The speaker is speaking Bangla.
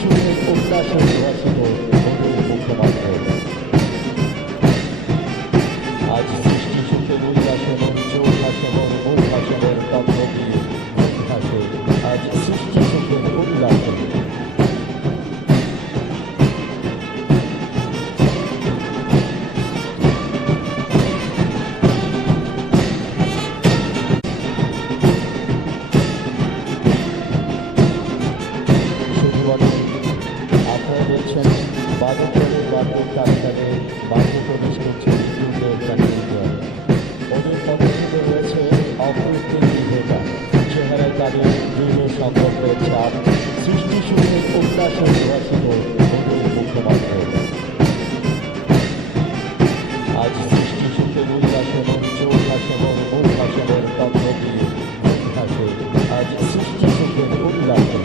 সুখে উল্লাসে উদ্ভাসিত মধুর মুখমাত্র। আজ সৃষ্টি সুখে উল্লাসে মন চোখ হাসে মন মুখ হাসে মন তত্ত্ব দিয়ে মুখ হাসে। আজ সৃষ্টি সুখে উল্লাসে আপনারা দেখছেন বাদকদের বাদ্যের কারখানে বাদ্য প্রবেশ করছে বিদ্যুতের চাকরির। ওদের পদক্ষেপে রয়েছে অপরূপের দীর্ঘতা, চেহারায় তাদের দৃঢ় সম্পর্কের ছাপ, সৃষ্টি সুখের উল্লাসে উদ্ভাসিত মধুর মুখমাত্র। আজ সৃষ্টি সুখের উল্লাসে মন চোখ হাসে মন মুখ হাসে মন তত্ত্ব দিয়ে মুখ হাসে। আজ সৃষ্টি সুখের উল্লাসে